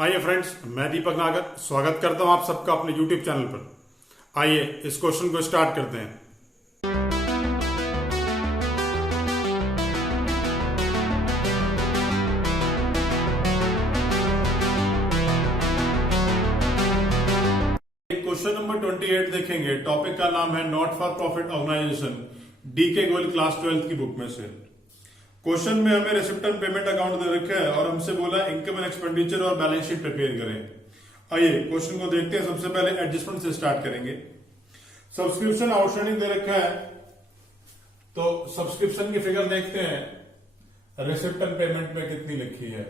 आइए फ्रेंड्स, मैं दीपक नागर स्वागत करता हूं आप सबका अपने YouTube चैनल पर। आइए इस क्वेश्चन को स्टार्ट करते हैं। क्वेश्चन नंबर 28 देखेंगे। टॉपिक का नाम है not for profit organisation, DK Goyal class 12 की बुक में से। क्वेश्चन में हमें रिसिप्ट एंड पेमेंट अकाउंट दे रखा है और हमसे बोला इनकम एंड एक्सपेंडिचर और बैलेंस शीट प्रिपेयर करें। आइए क्वेश्चन को देखते हैं। सबसे पहले एडजस्टमेंट से स्टार्ट करेंगे। सब्सक्रिप्शन आउटस्टैंडिंग दे रखा है, तो सब्सक्रिप्शन की फिगर देखते हैं। रिसिप्ट एंड पेमेंट में कितनी लिखी है?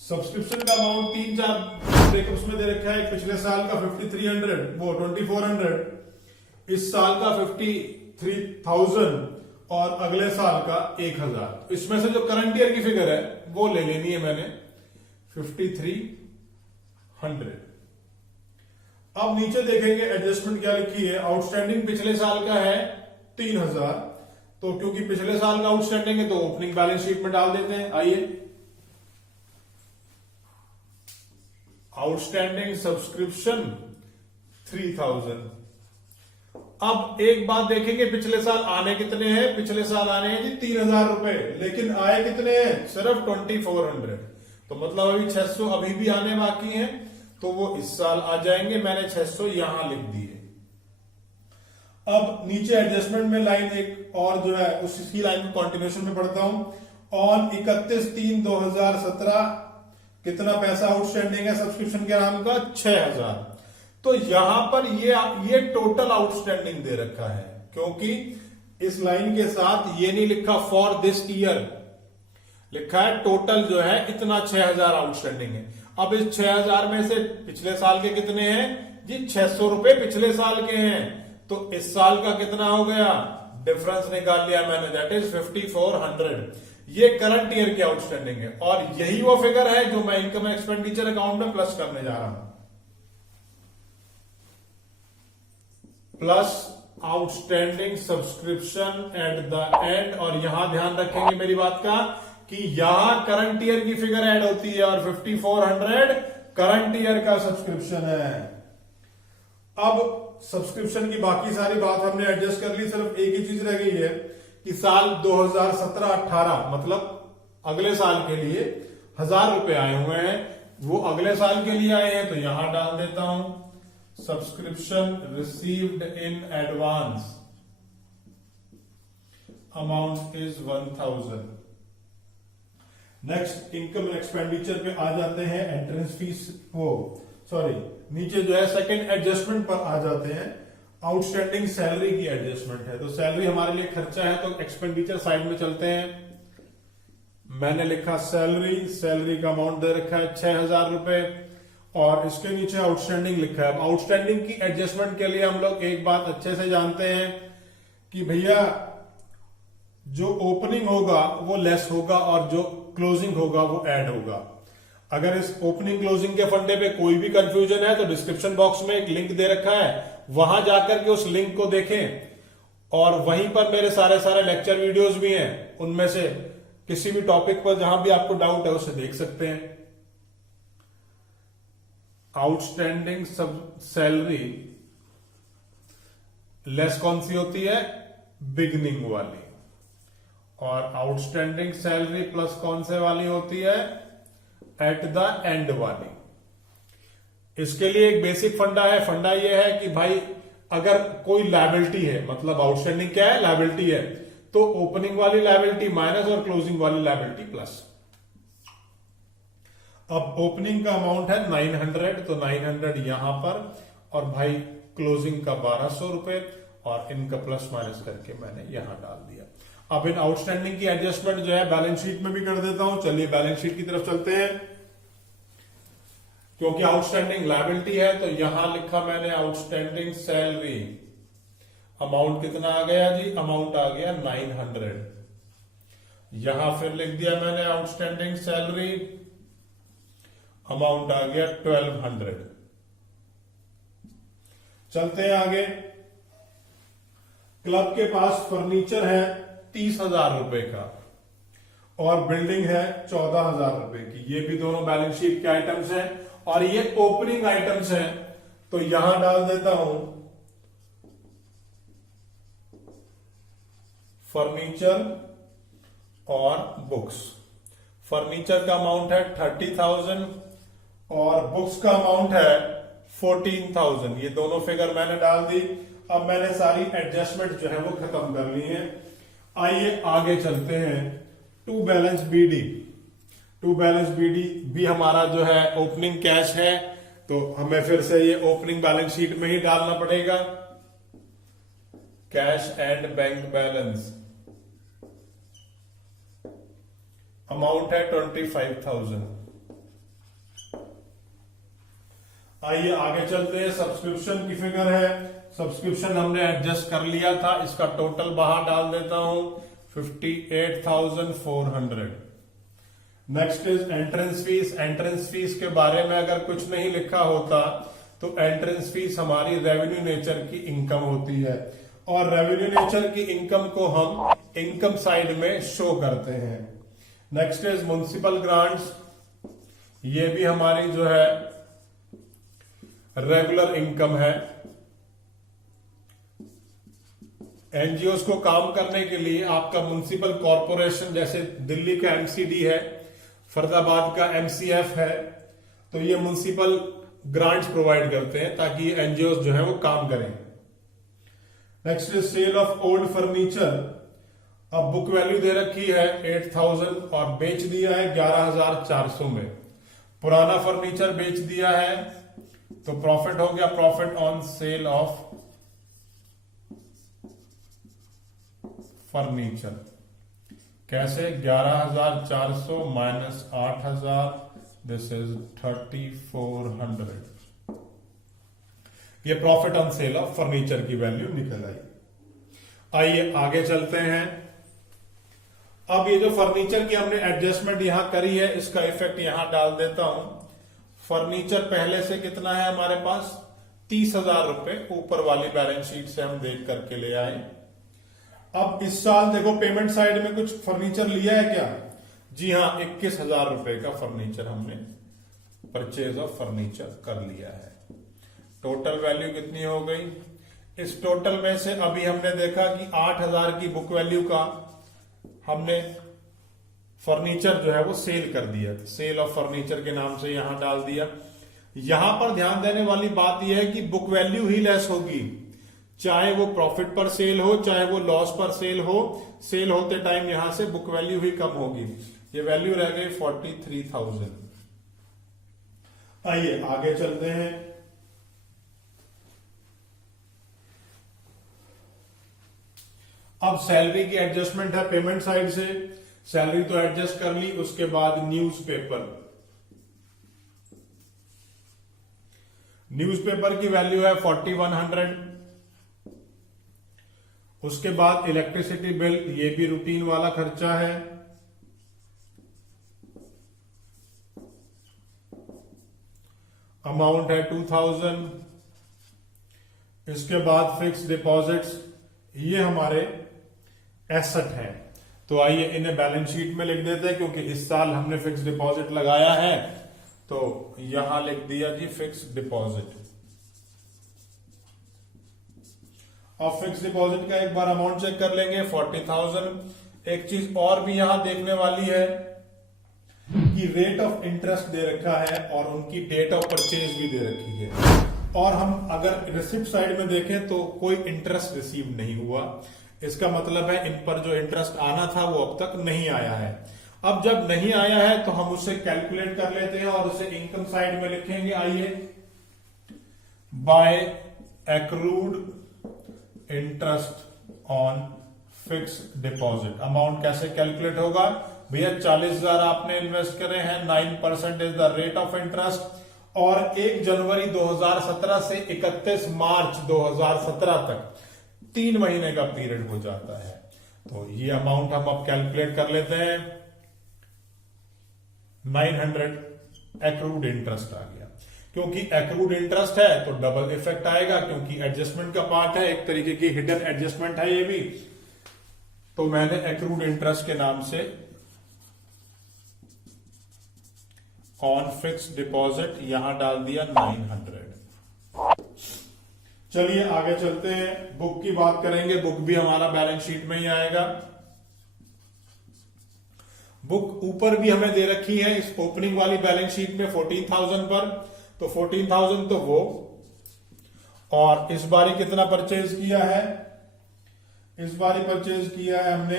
सब्सक्रिप्शन का अमाउंट 3-4 ब्रेकअप्स में दे रखा है। पिछले साल का 5300, वो 2400, इस साल का 53,000 और अगले साल का 1000। इसमें से जो करंट ईयर की फिगर है वो ले लेनी है मैंने, 5300। अब नीचे देखेंगे एडजस्टमेंट क्या लिखी है। आउटस्टैंडिंग पिछले साल का है 3000, तो क्योंकि पिछले साल का आउटस्टैंडिंग है तो ओपनिंग बैलेंस शीट में डाल देते हैं। आइए, आउटस्टैंडिंग सब्सक्रिप्शन 3000। अब एक बात देखेंगे, पिछले साल आने कितने हैं? पिछले साल आने हैं जी 3000 रुपए, लेकिन आए कितने हैं? सिर्फ 2400। तो मतलब अभी 600 अभी भी आने बाकी हैं, तो वो इस साल आ जाएंगे। मैंने 600 यहां लिख दिए। अब नीचे एडजस्टमेंट में लाइन एक और जो है उसी लाइन में कंटिन्यूएशन में पढ़ता हूं। ऑन 31/3/2017 कितना पैसा आउटस्टैंडिंग है सब्सक्रिप्शन के नाम का? 6000। तो यहां पर ये टोटल आउटस्टैंडिंग दे रखा है, क्योंकि इस लाइन के साथ ये नहीं लिखा फॉर दिस ईयर, लिखा है टोटल जो है इतना 6000 आउटस्टैंडिंग है। अब इस 6000 में से पिछले साल के कितने हैं जी? 600 रुपए पिछले साल के हैं, तो इस साल का कितना हो गया? डिफरेंस निकाल लिया मैंने, दैट इज 5400। ये करंट ईयर की आउटस्टैंडिंग है और यही वो फिगर है जो मैं इनकम एक्सपेंडिचर अकाउंट में प्लस करने जा रहा हूं। Plus outstanding subscription at the end. और यहां ध्यान रखेंगे मेरी बात का कि यहां करंट ईयर की फिगर ऐड होती है और 5400 करंट ईयर का सब्सक्रिप्शन है। अब सब्सक्रिप्शन की बाकी सारी बात हमने एडजस्ट कर ली, सिर्फ एक ही चीज रह गई है कि साल 2017-18 मतलब अगले साल के लिए 1000 रुपए आए हुए हैं, वो अगले साल के लिए आए हैं, तो यहां डाल देता हूं subscription received in advance amount is 1000। Next income expenditure पे आ जाते हैं। एंट्रेंस फीस नीचे जो है सेकंड एडजस्टमेंट पर आ जाते हैं। आउटस्टैंडिंग सैलरी की एडजस्टमेंट है, तो सैलरी हमारे लिए खर्चा है, तो एक्सपेंडिचर साइड में चलते हैं। मैंने लिखा सैलरी का अमाउंट दे रखा है 6000 रुपए और इसके नीचे आउटस्टैंडिंग लिखा है। आउटस्टैंडिंग की एडजस्टमेंट के लिए हम लोग एक बात अच्छे से जानते हैं कि भैया जो ओपनिंग होगा वो लेस होगा और जो क्लोजिंग होगा वो ऐड होगा। अगर इस ओपनिंग क्लोजिंग के फंडे पे कोई भी कंफ्यूजन है तो डिस्क्रिप्शन बॉक्स में एक लिंक दे रखा है, वहां जाकर के उस लिंक को देखें और वहीं पर मेरे सारे लेक्चर वीडियोस भी हैं, उनमें से किसी भी टॉपिक पर जहां भी आपको डाउट है उसे देख सकते हैं। आउटस्टैंडिंग सैलरी लेस कौन सी होती है? बिगनिंग वाली। और आउटस्टैंडिंग सैलरी प्लस कौन से वाली होती है? एट द एंड वाली। इसके लिए एक बेसिक फंडा है। फंडा यह है कि भाई अगर कोई लायबिलिटी है, मतलब आउटस्टैंडिंग क्या है? लायबिलिटी है, तो ओपनिंग वाली लायबिलिटी माइनस और क्लोजिंग वाली लायबिलिटी प्लस। अब ओपनिंग का अमाउंट है 900, तो 900 यहां पर, और भाई क्लोजिंग का 1200 रुपए, और इनका प्लस माइनस करके मैंने यहां डाल दिया। अब इन आउटस्टैंडिंग की एडजस्टमेंट जो है बैलेंस शीट में भी कर देता हूं। चलिए बैलेंस शीट की तरफ चलते हैं। क्योंकि आउटस्टैंडिंग लायबिलिटी है तो यहां लिखा मैंने आउटस्टैंडिंग सैलरी। अमाउंट कितना आ गया जी? अमाउंट आ गया 900। यहां फिर लिख दिया मैंने आउटस्टैंडिंग सैलरी, अमाउंट आ गया 1200। चलते हैं आगे। क्लब के पास फर्नीचर है 30,000 रुपए का और बिल्डिंग है 14,000 रुपए की। ये भी दोनों बैलेंस शीट के आइटम्स हैं और ये ओपनिंग आइटम्स हैं। तो यहां डाल देता हूं फर्नीचर और बुक्स। फर्नीचर का अमाउंट है 30,000 और बुक्स का अमाउंट है 14,000। ये दोनों फिगर मैंने डाल दी। अब मैंने सारी एडजस्टमेंट जो है वो खत्म कर ली है। आइए आगे चलते हैं। To balance BD. To balance BD भी हमारा जो है ओपनिंग कैश है, तो हमें फिर से ये ओपनिंग बैलेंस शीट में ही डालना पड़ेगा। Cash and bank balance amount है 25,000। आइए आगे चलते हैं। सब्सक्रिप्शन की फिगर है। सब्सक्रिप्शन हमने एडजस्ट कर लिया था, इसका टोटल बाहर डाल देता हूं 58,400। Next is entrance fees. Entrance fees के बारे में अगर कुछ नहीं लिखा होता तो एंट्रेंस फीस हमारी रेवेन्यू नेचर की इनकम होती है और रेवेन्यू नेचर की इनकम को हम इनकम साइड में शो करते हैं। Next is municipal grants. ये भी हमारी जो है रेगुलर इनकम है। एनजीओस को काम करने के लिए आपका म्युनिसिपल कॉरपोरेशन, जैसे दिल्ली का एमसीडी है, फरीदाबाद का एमसीएफ है, तो ये म्युनिसिपल ग्रांट्स प्रोवाइड करते हैं ताकि एनजीओस जो है वो काम करें। Next is sale of old furniture. अब बुक वैल्यू दे रखी है 8,000 और बेच दिया है 11,400 में। पुराना फर्नीचर बेच दिया है तो प्रॉफिट हो गया, profit on sale of furniture. कैसे? 11,400 माइनस 8,000, दिस इज 3,400। ये profit on sale of furniture की वैल्यू निकल आई। आइए आगे चलते हैं। अब ये जो फर्नीचर की हमने एडजस्टमेंट यहां करी है, इसका इफेक्ट यहां डाल देता हूं। फर्नीचर पहले से कितना है हमारे पास? 30,000 रुपए ऊपर वाली बैलेंस शीट से हम देख करके ले आए। अब इस साल देखो पेमेंट साइड में कुछ फर्नीचर लिया है क्या? जी हां, 21,000 रुपए का फर्नीचर हमने परचेज ऑफ फर्नीचर कर लिया है। टोटल वैल्यू कितनी हो गई? इस टोटल में से अभी हमने देखा कि 8,000 की बुक वैल्यू का हमने फर्नीचर जो है वो सेल कर दिया। सेल ऑफ फर्नीचर के नाम से यहां डाल दिया। यहां पर ध्यान देने वाली बात यह है कि बुक वैल्यू ही लेस होगी, चाहे वो प्रॉफिट पर सेल हो चाहे वो लॉस पर सेल हो। सेल होते टाइम यहां से बुक वैल्यू ही कम होगी। ये वैल्यू रह गई 43,000। आइए आगे चलते हैं। अब सैलरी की एडजस्टमेंट है पेमेंट साइड से। सैलरी तो एडजस्ट कर ली, उसके बाद न्यूज़पेपर। न्यूज़पेपर की वैल्यू है 4,100। उसके बाद इलेक्ट्रिसिटी बिल, ये भी रूटीन वाला खर्चा है। अमाउंट है 2,000। इसके बाद फिक्स डिपॉजिट्स, ये हमारे एसेट है, तो आइए इन्हें बैलेंस शीट में लिख देते हैं क्योंकि इस साल हमने फिक्स डिपॉजिट लगाया है, तो यहां लिख दिया जी फिक्स डिपॉजिट। अब फिक्स डिपॉजिट का एक बार अमाउंट चेक कर लेंगे 40,000। एक चीज और भी यहां देखने वाली है कि रेट ऑफ इंटरेस्ट दे रखा है और उनकी डेट ऑफ परचेज भी दे रखी है, और हम अगर रिसिप्ट साइड में देखें तो कोई इंटरेस्ट रिसीव नहीं हुआ। इसका मतलब है इन पर जो इंटरेस्ट आना था वो अब तक नहीं आया है। अब जब नहीं आया है तो हम उसे कैलकुलेट कर लेते हैं और उसे इनकम साइड में लिखेंगे। आइए, by accrued interest on fix deposit. Amount कैसे कैलकुलेट होगा भैया? 40,000 आपने इन्वेस्ट करे हैं, 9% is the rate of interest, और 1 जनवरी 2017 से 31 मार्च 2017 तक 3 महीने का पीरियड हो जाता है। तो ये अमाउंट हम अब कैलकुलेट कर लेते हैं। 900 एक्रूड इंटरेस्ट आ गया। क्योंकि एक्रूड इंटरेस्ट है तो डबल इफेक्ट आएगा, क्योंकि एडजस्टमेंट का पार्ट है, एक तरीके की हिडन एडजस्टमेंट है ये भी। तो मैंने एक्रूड इंटरेस्ट के नाम से ऑन फिक्स डिपॉजिट यहां डाल दिया 900। चलिए आगे चलते हैं, बुक की बात करेंगे। बुक भी हमारा बैलेंस शीट में ही आएगा। बुक ऊपर भी हमें दे रखी है इस ओपनिंग वाली बैलेंस शीट में 14,000 पर, तो 14,000 तो वो, और इस बारी कितना परचेज किया है, इस बारी परचेज किया है हमने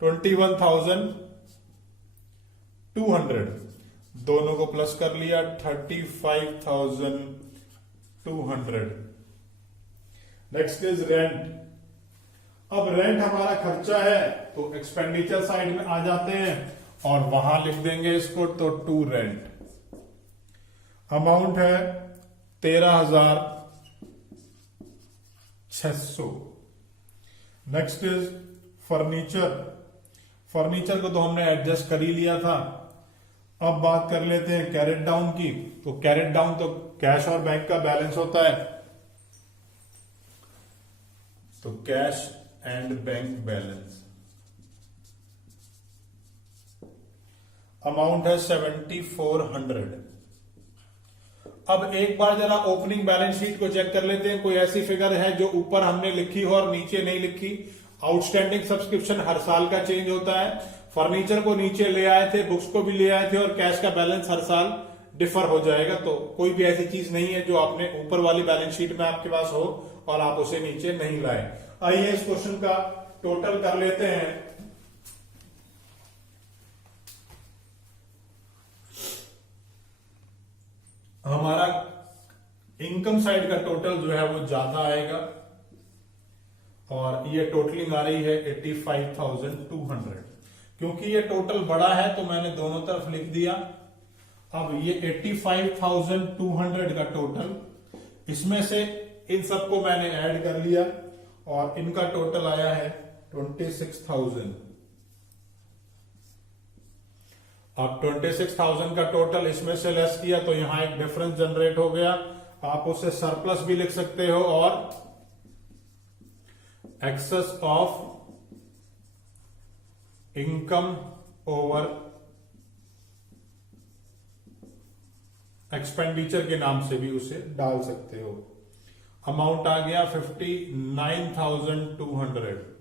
21,200, दोनों को प्लस कर लिया 35,200। Next is rent. अब रेंट हमारा खर्चा है तो एक्सपेंडिचर साइड में आ जाते हैं और वहां लिख देंगे इसको, तो टू रेंट। अमाउंट है 13,600। Next is furniture. फर्नीचर को तो हमने एडजस्ट कर ही लिया था। अब बात कर लेते हैं कैरेट डाउन की। तो कैरेट डाउन तो कैश और बैंक का बैलेंस होता है, तो cash and bank balance amount है 7,400। अब एक बार जरा ओपनिंग बैलेंस शीट को चेक कर लेते हैं, कोई ऐसी फिगर है जो ऊपर हमने लिखी हो और नीचे नहीं लिखी। आउटस्टैंडिंग सब्सक्रिप्शन हर साल का चेंज होता है, फर्नीचर को नीचे ले आए थे, बुक्स को भी ले आए थे, और कैश का बैलेंस हर साल डिफर हो जाएगा। तो कोई भी ऐसी चीज नहीं है जो आपने ऊपर वाली बैलेंस शीट में आपके पास हो और आप उसे नीचे नहीं लाए। आइए इस क्वेश्चन का टोटल कर लेते हैं। हमारा इनकम साइड का टोटल जो है वो ज्यादा आएगा, और ये टोटलिंग आ रही है 85,200। क्योंकि ये टोटल बड़ा है तो मैंने दोनों तरफ लिख दिया। अब ये 85,200 का टोटल, इसमें से इन सबको मैंने ऐड कर लिया और इनका टोटल आया है 26,000। अब 26,000 का टोटल इसमें से लेस किया तो यहां एक डिफरेंस जनरेट हो गया। आप उसे सरप्लस भी लिख सकते हो और excess of income over expenditure के नाम से भी उसे डाल सकते हो। अमाउंट आ गया 59,200।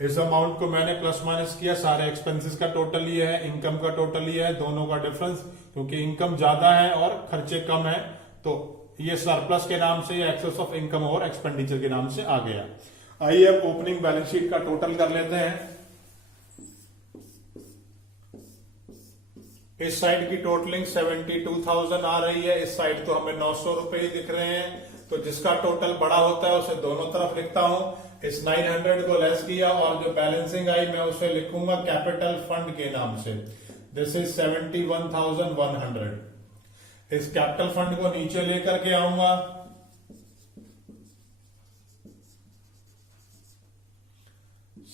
इस अमाउंट को मैंने प्लस माइनस किया, सारे एक्सपेंसेस का टोटल ये है, इनकम का टोटल ये है, दोनों का डिफरेंस, क्योंकि इनकम ज्यादा है और खर्चे कम है तो ये सरप्लस के नाम से, ये एक्सेस ऑफ इनकम और एक्सपेंडिचर के नाम से आ गया। आइए अब ओपनिंग बैलेंस शीट का टोटल कर लेते हैं। इस साइड की टोटलिंग 72,000 आ रही है, इस साइड तो हमें 900 रुपए ही दिख रहे हैं, तो जिसका टोटल बड़ा होता है उसे दोनों तरफ लिखता हूं। इस 900 को लेस किया और जो बैलेंसिंग आई मैं उसे लिखूंगा कैपिटल फंड के नाम से। This is 71,100। इस कैपिटल फंड को नीचे लेकर के आऊंगा,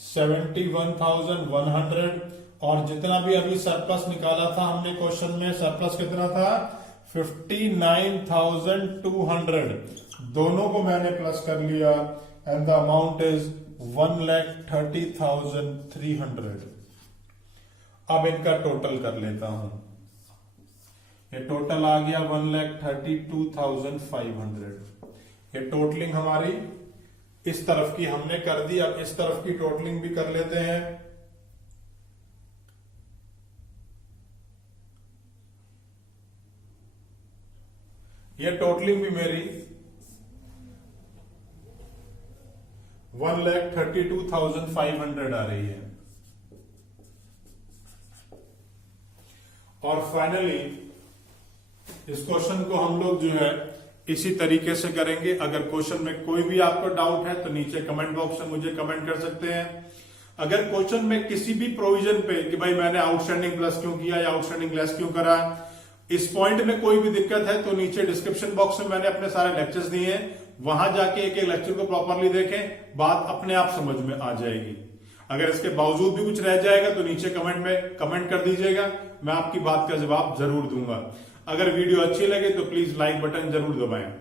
71,100, और जितना भी अभी सरप्लस निकाला था हमने क्वेश्चन में, सरप्लस कितना था 59,200, दोनों को मैंने प्लस कर लिया एंड द अमाउंट इज 1,30,300। अब इनका टोटल कर लेता हूं, ये टोटल आ गया 1,32,500। ये टोटलिंग हमारी इस तरफ की हमने कर दी। अब इस तरफ की टोटलिंग भी कर लेते हैं। ये टोटलिंग भी मेरी 1,32,500 आ रही है। और फाइनली इस क्वेश्चन को हम लोग जो है इसी तरीके से करेंगे। अगर क्वेश्चन में कोई भी आपको डाउट है तो नीचे कमेंट बॉक्स में मुझे कमेंट कर सकते हैं। अगर क्वेश्चन में किसी भी प्रोविजन पे कि भाई मैंने आउटस्टैंडिंग प्लस क्यों किया या आउटस्टैंडिंग लेस क्यों करा, इस पॉइंट में कोई भी दिक्कत है तो नीचे डिस्क्रिप्शन बॉक्स में मैंने अपने सारे लेक्चर्स दिए हैं, वहां जाके एक एक लेक्चर को प्रॉपरली देखें, बात अपने आप समझ में आ जाएगी। अगर इसके बावजूद भी कुछ रह जाएगा तो नीचे कमेंट में कमेंट कर दीजिएगा, मैं आपकी बात का जवाब जरूर दूंगा। अगर वीडियो अच्छी लगे तो प्लीज लाइक बटन जरूर दबाएं।